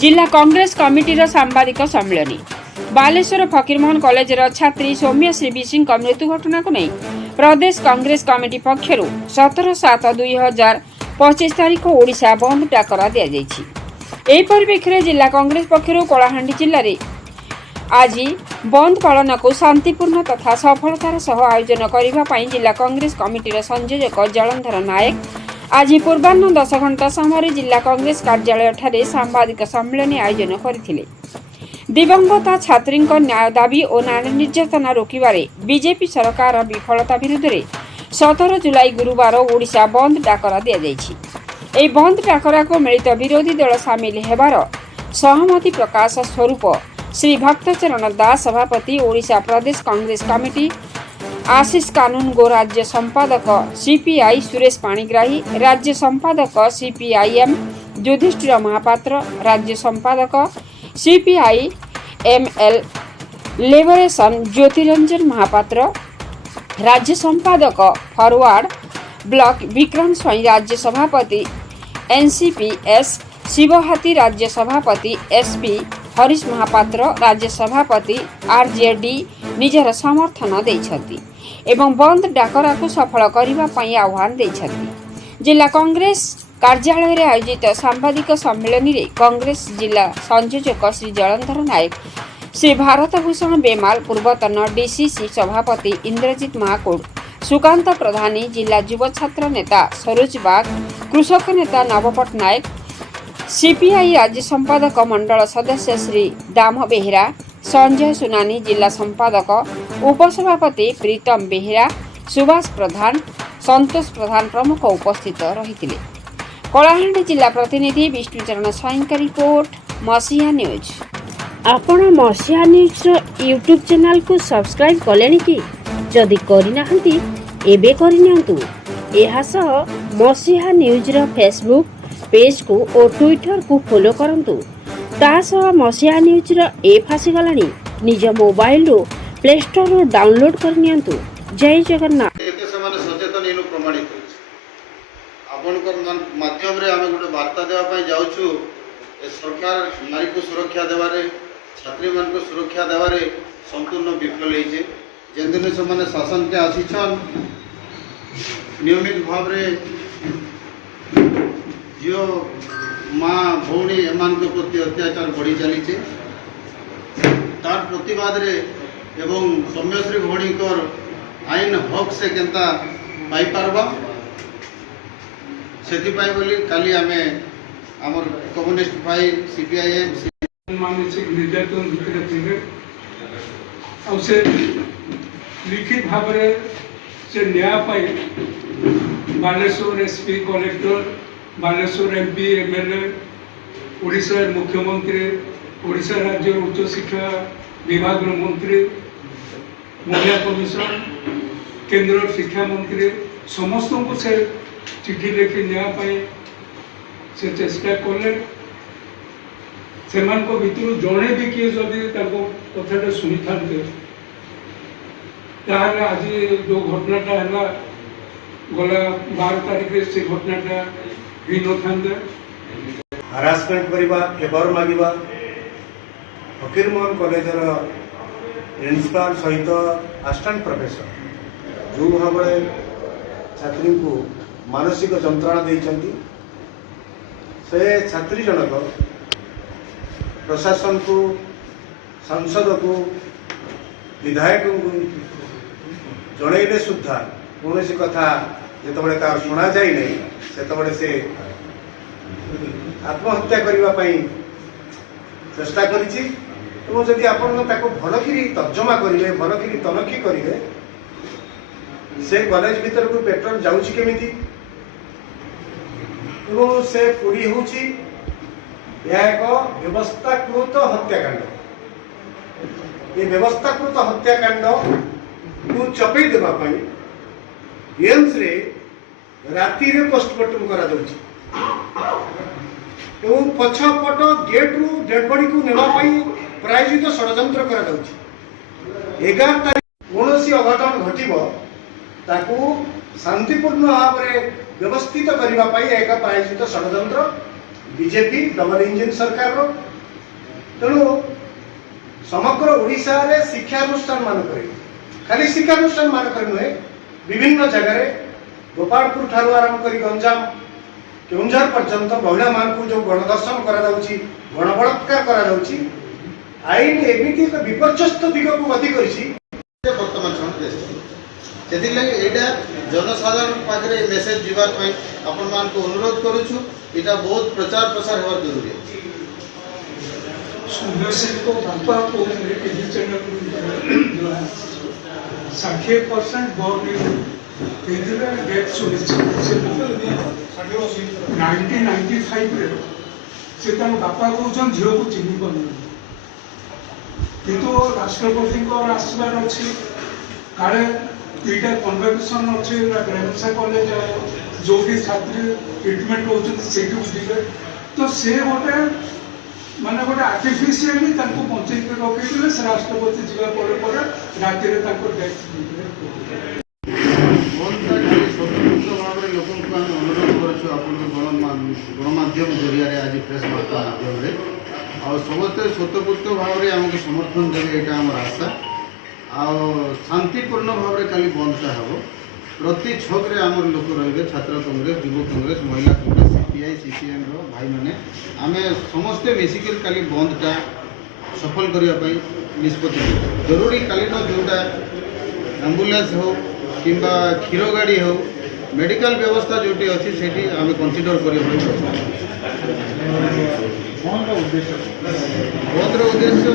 जिला कांग्रेस कमिटीर सांबादिक सम्मेलन बालेश्वर फकीरमोहन कॉलेजर छात्री सौम्य श्री विसिंह मृत्यु घटना को नहीं प्रदेश कांग्रेस कमिटी पक्षर 17/7/2025 तारीख ओडिशा बंद डाकरा दि जाइए। परिप्रेक्षी जिला कांग्रेस पक्षर कलाहांडी जिले में आज बंद पालन को शांतिपूर्ण तथा सफलतार सह आयोजन करने जिला कांग्रेस कमिटीर संयोजक जलंधर नायक आज पूर्वाह्न 10 घंटा समय जिला कांग्रेस कार्यालय ठारे सांबादिक सम्मेलन आयोजन करथिले। दिवंगत छात्री न्याय दाबी और नारी निर्यातना रोकबारे बीजेपी सरकार विफलता विरुद्ध 17 जुलाई गुरुवार ओडिशा बंद डाकरा दि जाइए। बंद डाकरा को मिलित विरोधी दल सामिल हेबार सहमति प्रकाश स्वरूप श्री भक्तचरण दास सभापति ओडिशा प्रदेश कांग्रेस कमिटी आशीष कानूनगो राज्य संपादक सीपीआई सुरेश पाणिग्राही राज्य संपादक सीपीआईएम युधिष्ठिर महापात्र राज्य संपादक CPI ML liberation Jyotiranjan Mahapatra राज्य संपादक फॉरवर्ड ब्लॉक विक्रम स्वाई राज्य सभापति एनसीपीएस शिवहाती राज्य सभापति एसपी हरीश महापात्र राज्य सभापति आरजेडी निजर समर्थन देइछथि एवं बंद डाकरा को सफल करने आह्वान देइछथि। जिला कांग्रेस कार्यालय रे आयोजित सांबादिक सम्मेलन में कांग्रेस जिला संयोजक श्री जलंधर नायक श्री भारत भूषण बेमाल पूर्वतन डीसीसी सभापति इंद्रजीत महाकोड सुकांत प्रधानी जिला युव छात्र नेता सरोज बाग कृषक नेता नव पट्टनायक सीपीआई राज्य संपादक मंडल सदस्य श्री दाम बेहेरा संजय सुनानी जिला संपादक उपसभापति प्रीतम बेहेरा सुभाष प्रधान संतोष प्रधान प्रमुख उपस्थित रही। कलाहांडी जिला प्रतिनिधि विष्णुचरण स्वाई का रिपोर्ट मसीहा न्यूज। आपण मसीहा न्यूज यूट्यूब चैनल को सब्सक्राइब कलेनी कि जदि करना एबे करनियंतु। एहा सह मसीहा न्यूज रो फेसबुक पेज को और ट्विटर को फॉलो करंतु। ता सह मसीहा न्यूज रो ऐप आसीगलानी निज मोबाइल रो प्ले स्टोर रो डाउनलोड करनियंतु। जय जगन्नाथ। एते समान सचेतन इनु प्रमाणित आपनकर माध्यम रे आमे गोटे वार्ता देवा पई जाउछु। ए सरकार नारी को सुरक्षा देबारे छात्री मान को सुरक्षा देबारे संपूर्ण विफल होइछे। जेन दिन से माने शासन के आसीछन नियमित भाव रे जो माँ भौणी एमान के प्रति अत्याचार बढ़ी चली तार प्रतिवाद रे एवं सौम्यश्री भौणी कर आईन हक से केंता पाई पारबा सेति पाई बोली काली आमे हमर कम्युनिस्ट भाई सीपीआईएम मानसिक निर्यातन भितर थिले और से लिखित भाव से न्याय पाई Baleswar SP collector Baleswar MP MLA Odisha मुख्यमंत्री ओडिशा राज्य उच्च शिक्षा विभाग मंत्री महिला कमिशन केंद्र शिक्षा मंत्री समस्त को से चिठी लिखि न्याय पाई से चेष्टा कले सेमान को भितर जड़े भी किए जदि कथा शुणी था आज जो घटनाटा है गला 12 तारीख से घटनाटा भी न था हारासमेंट करवा फेवर मागिबा फकीरमोहन कॉलेजर प्रिंसिपाल सहित असिस्टेंट प्रोफेसर जो भाव छात्री को मानसिक जंत्रणा देइछंती से छात्री जनक प्रशासन को सांसद को विधायक को जनइले सुधा कौन कथा जिते तार शुणा जाए नहीं से आत्महत्या करने चेष्टा करी जदि आप भलकि तर्जमा करेंगे भलकि तनखी करेंगे से कॉलेज भीतर को पेट्रोल जाऊँच केमी से पूरी हूँ एक व्यवस्थाकृत हत्याकांड। ये व्यवस्थाकृत हत्याकांड को चपई देवाई एम्स रे राति रे पोस्टमार्टम करा जाउछि एवं पछपट गेट रु डेड बॉडी को नेवा पाई प्रायोजित षड्यंत्र करा जाउछि। 11 तारिख कौन अघटन घटिब ताकू शांतिपूर्ण भाव में व्यवस्थित करने एक प्रायोजित षड्यंत्र बीजेपी डबल इंजिन सरकार तेणु समग्र ओडिशा रे शिक्षानुष्ठान मानक खाली शिक्षानुष्ठान मानक नुहे विभिन्न जगह गोपालपुर ठारू आरंभ कर गंजाम केउंझर पर्यंत महिला मान को जो गणदर्शन गणबलात्कार आईन एमती एक विपर्यस्त दिग को गति करी बर्तमान समय से जनसाधारण पाखे मेसेज जीवाई आपण मान को अनुरोध करुचु इटा बहुत प्रचार प्रसार होगा जरूरी है। सौम्यश्री को बापा को टीवी चैनल 60% बॉर्न डेथ सुनिश्चित 1995 से बापा कौन झील को चिन्ह पार किंतु राष्ट्रपति आसबार अच्छी काले दुईटा कन्वेन्सन अच्छे रेवेन्सा कॉलेज जो भी छात्री ट्रिटमेंट होते तो से गोटे माने गोटे आर्टिफिशियली बंचेक रखी से राष्ट्रपति जावा राति डेथ स्वतंत्र भाव में लोक अनुरोध करूँ गणमाध्यम जरिया आज प्रेस वार्ता माध्यम आ समस्ते स्वतंत्र भाव में आमको समर्थन देवे यहाँ आम आशा शांतिपूर्ण भाव में खाली बंदटा हम प्रति छक्रे आमर लोक रे छात्र कांग्रेस युव कांग्रेस महिला कांग्रेस सीपीआई सीपीएम भाई मैंने आम समस्ते मिसिक खाली बंदटा सफल करने निष्पत्ति जरूरी कालीन जोटा एम्बुलेंस हो कि क्षीर गाड़ी हो मेडिकल व्यवस्था जोटी अच्छी से आम कनसीडर बंदर उद्देश्य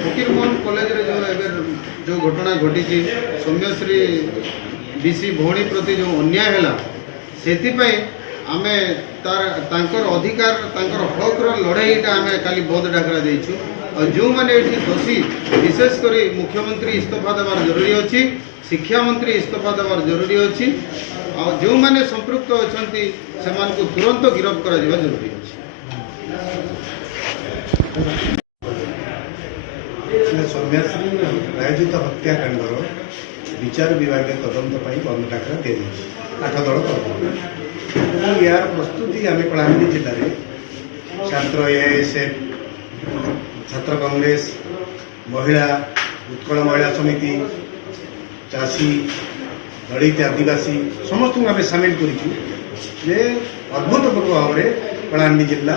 फकीरमोहन कॉलेज रे जो घटना घटी सौम्यश्री बीसी भौणी प्रति जो अन्याय है से आमे तार अधिकार तांकर हक लड़ाईटा आम खाली बंद डाकरा देचु और जो मैंने ये दोषी विशेषकर मुख्यमंत्री इस्तीफा देवार जरूरी अच्छी शिक्षा मंत्री इस्तीफा देवार जरूरी अच्छी और जो मैंने संपृक्त अच्छा से तुरंत गिरफ्त करा जरूरी अच्छी। सौम्यश्री प्रायोजित हत्याकांडर विचार विभाग तदंत बंद डाकरा दी 8 दल कर यार प्रस्तुति आम कलाहांडी जिले में छात्र एएसएफ छात्र कांग्रेस महिला उत्कल महिला समिति चाषी दलित आदिवासी समस्त आम सामिल कर अभूतपूर्व भाव में कलाहांडी जिला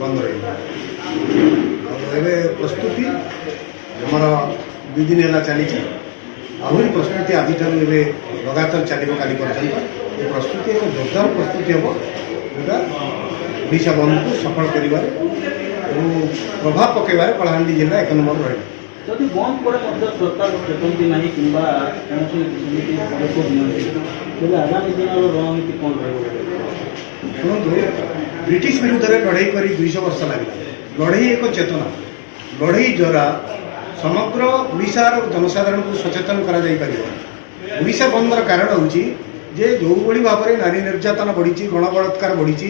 बंद रही प्रस्तुति आमर 2 दिन है चली आहरी प्रस्तुति आज लगातार चलो काली पर्यटन ये प्रस्तुति एक जोरदार प्रस्तुति हम जोटा ओडिशा बंद को सफल कर प्रभाव पकड़ कलाहांडी जिला 1 नंबर रही जदि बंद पर सरकार चेतंती ना कि आगामी दिन रणनीति कौन शुणु ब्रिटिश विरुद्ध में लड़ाई कर 200 वर्ष लगे लड़ाई एक चेतना लड़ाई द्वारा समग्र ओडिशार जनसाधारण को सचेतन करा जाई परिबो। ओडिशा बंदर कारण होची जे जो बड़ी भाव में नारी निर्यातन बढ़ी गणबलात्कार बढ़ी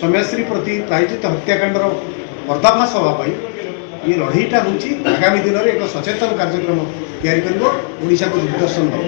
सौम्यश्री प्रति प्रायोजित हत्याकांडर पर्दाफाश होगापाई ये लड़ाईटा हूँ आगामी दिन में एक सचेतन कार्यक्रम तैयारी कर ओडिशा को दिग्दर्शन देव।